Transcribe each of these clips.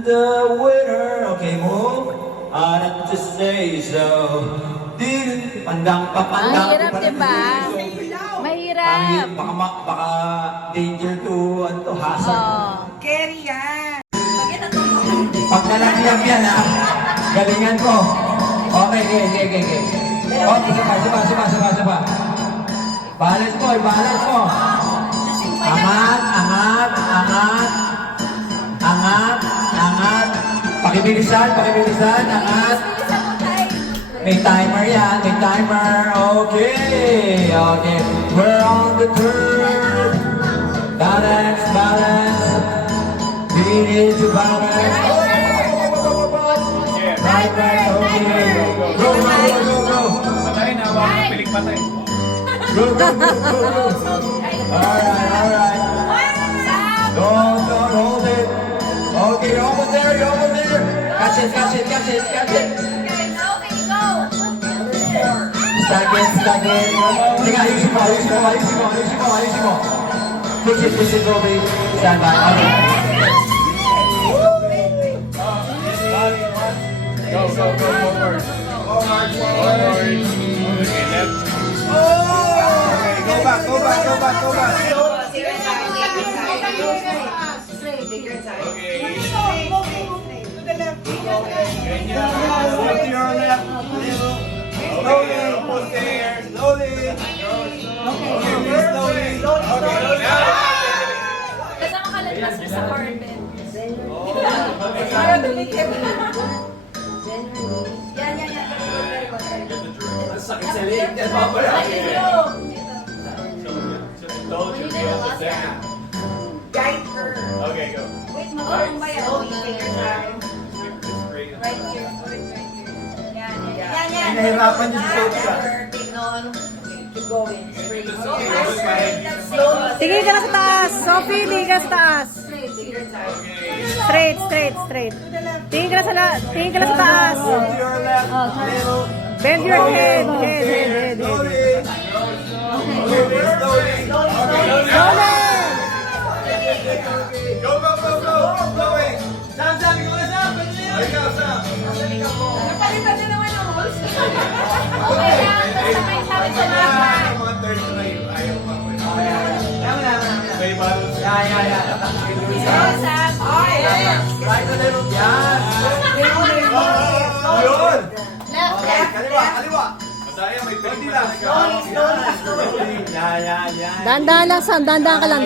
The winner, okay, move on to stay, so pandang papandang. Mahirap, diba? Mahirap. Baka danger to, hazard. Oh. Carry yan. Pag nalaglag yan, ha? Galingan ko. Okay. Okay, suba. Balance mo. Angat. Pakibilisan, angat. May timer yan, Okay. We're on the turn. Balance. We need to balance. Right, okay. Go. Patay na, wala kang piling patay. Go. Alright. Don't hold it. Okay, you're almost there. Catch it. Stuck it. Sige, ayusin mo. Push it, go, babe. Stand by. Okay. Go forward. Forward. Okay, left. Okay, go back. Okay. Move to your left. Slowly. Almost there. Slowly. Okay, please, slowly. Okay, now. Kasama ka lang sa carpet. Para dumikit. Yan. Sakit sa leg. Yan, babala. Told you, be on the second. Guide her. Okay, go. Wait, mag-umbay ako. Take your time. Straight. Right here. Yan. Pinahirapan niyo si Sophie, ah. Take on. Keep going. Straight. Slowly. Tingin ka na sa taas. Sophie, tingin ka sa taas. Straight. Take your time. Straight. Tingin ka na sa taas. Move to your left. Little. Bend your head. Slowly. Okay, please, slowly. Slowly. Go. Keep going. Sam, ikaw na, Sam. Ikaw, Sam. Napalitan niyo naman ang rules. Okay lang, basta may sabi sa mga. Mga third to na yun. Ayaw pa ko. May balos. Sam. Right a little. Yan. Yun! Left. Kaliwa. Masaya, may konti lang. Slowly. Yan. Dahan lang, Sam. Dahan ka lang.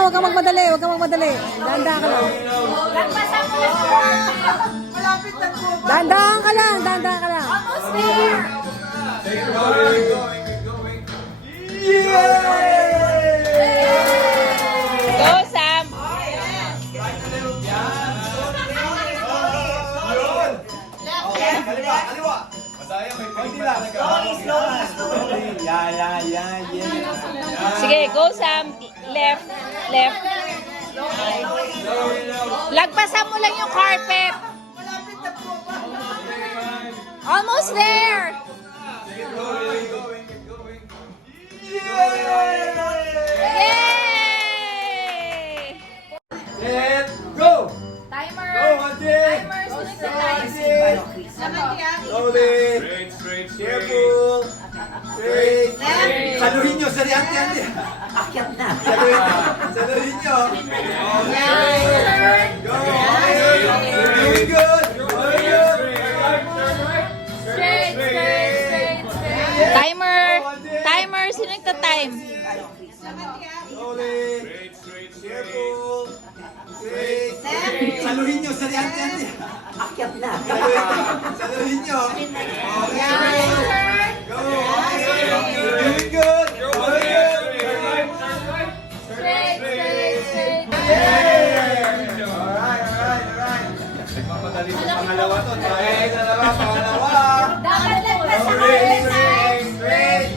Huwag kang magmadali. Dahan ka lang. Lagpasan mo lang yung carpet. Malapit na po. Dahan ka lang. Almost there. Keep going. Go, Sam. Yun! Kaliwa. Masaya, may konti lang. Slowly. Yan. Sige, go, Sam. Left. Lagpasan mo lang yung carpet. Malapit na po. Almost there. Keep going. Yay! Set, go! Timer. Go, Ate! Sunod sa time. Slowly. Straight. Careful. Straight. Saluhin nyo, sali ante. Akyat na. Saluhin nyo. Turn. Go. Doing good. Straight. Timer. Sino nagta-time? Slowly. Straight. Careful. Straight. Saluhin nyo, sali ante. Akyat na. Saluhin nyo. Turn. Go. Doing good. Straight. Alright. Magmamadali sa pangalawa to. Pangalawa. Dapat lagpas sa Straight. carpet. Straight.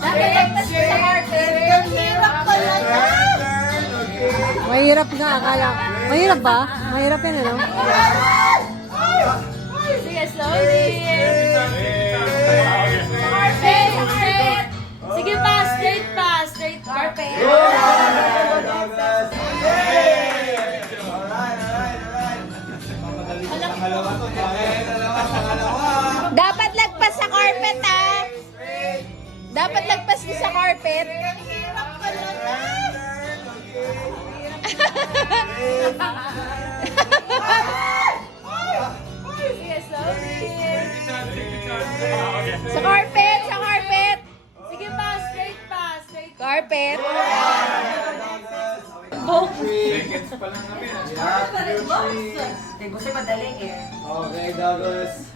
Dapat lagpas sa carpet. Ang hirap talaga. Turn. Okay. Mahirap nga, akala. Mahirap ba? Mahirap yan, ano? Sige, slowly. Carpet. Sige pa, straight carpet. Alright. carpet. Sige, slowly. Sa carpet, sa carpet. Sige pa, straight pa, straight. Carpet. Boom. Seconds pa lang namin. Hindi mo siya madali eh. Okay, Douglas.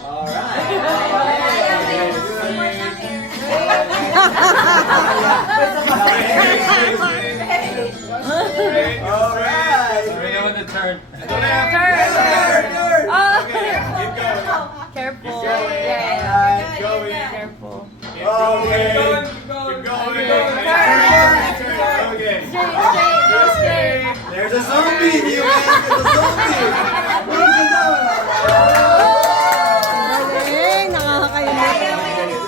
Alright. Alright. We're going to turn. Turn. Oh. Keep going. Careful. Alright, going. Careful. Okay. Keep going. Okay. Straight, straight, go straight. There's a zombie, you man. There's a zombie. Where's the zombie? Galing, nakakakainis.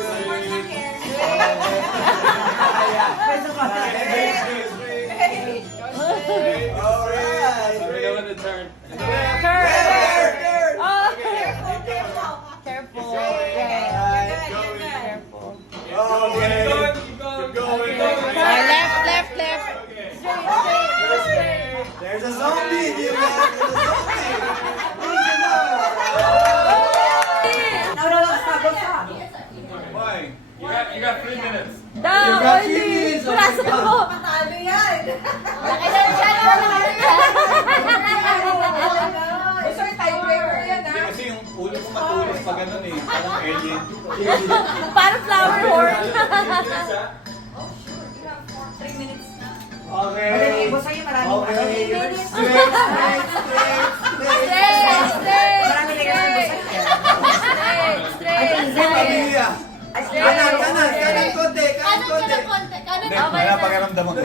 Alright. We're going to turn. Turn. Oh. Careful. Careful. Okay. Keep going. Left, left, left. Straight, straight, go straight. There's a zombie, you man. There's a zombie. Where's the zombie? Why? You got 3 minutes. Down, You got Oily. 3 minutes. Puraso mo. Ano yan? Nakilan siya, Gusto yung tiebreaker yan Hindi, ha? kasi yung ulo ko matulis pa ganun eh. Parang alien. Parang flower horn. Okay. Maliligo sa'yo, maraming Okay. ano. Straight. Straight, straight. Maraming ligas na gusto Straight, straight, straight. Pamilya. Kanan, konti. Hindi, Okay wala na. pakiramdam ako.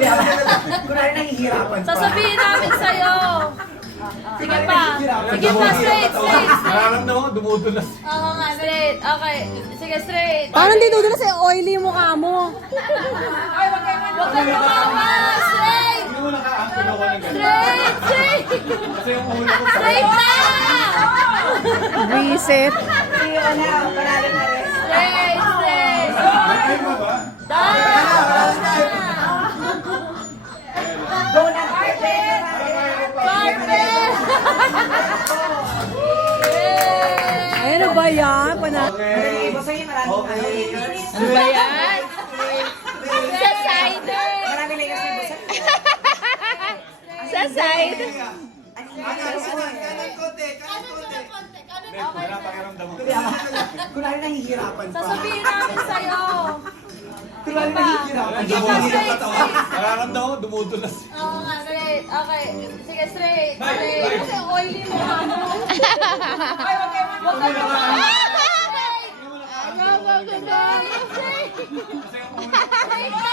Kunwari nahihirapan pa. Sasabihin namin sa'yo. Sige pa. Sige pa, straight, straight. Nararamdaman ko, dumudulas. Oo nga, straight. Okay. Sige, straight. Parang dito na sa oily yung mukha mo. Huwag kang tumawa. Straight. Hindi mo naka-angkol ako ng ganun. Straight, straight. Kasi yung ulo ko Straight na. Reset. Sige ka na, panalo na rin. Straight, straight. Ay mo ba? Down. Go na, carpet! Carpet. Yay. Ano ba yan? Maliligo sa'yo, maraming ano. Ano ba yan? Sa side. Maraming ligas na gusto. Sa side. Kanan, konti. Hindi, wala pakiramdam ako. Kunwari nahihirapan pa. Sasabihin namin sa'yo. Kunwari nahihirapan. Sige pa, straight, straight. Nararamdaman ko, dumudulas. Oo nga, straight. Okay. Sige, straight. Straight. Kasi oily mo ka mo. Huwag kang tumawa. Straight. Ayaw, wag ka na. Straight. Straight na.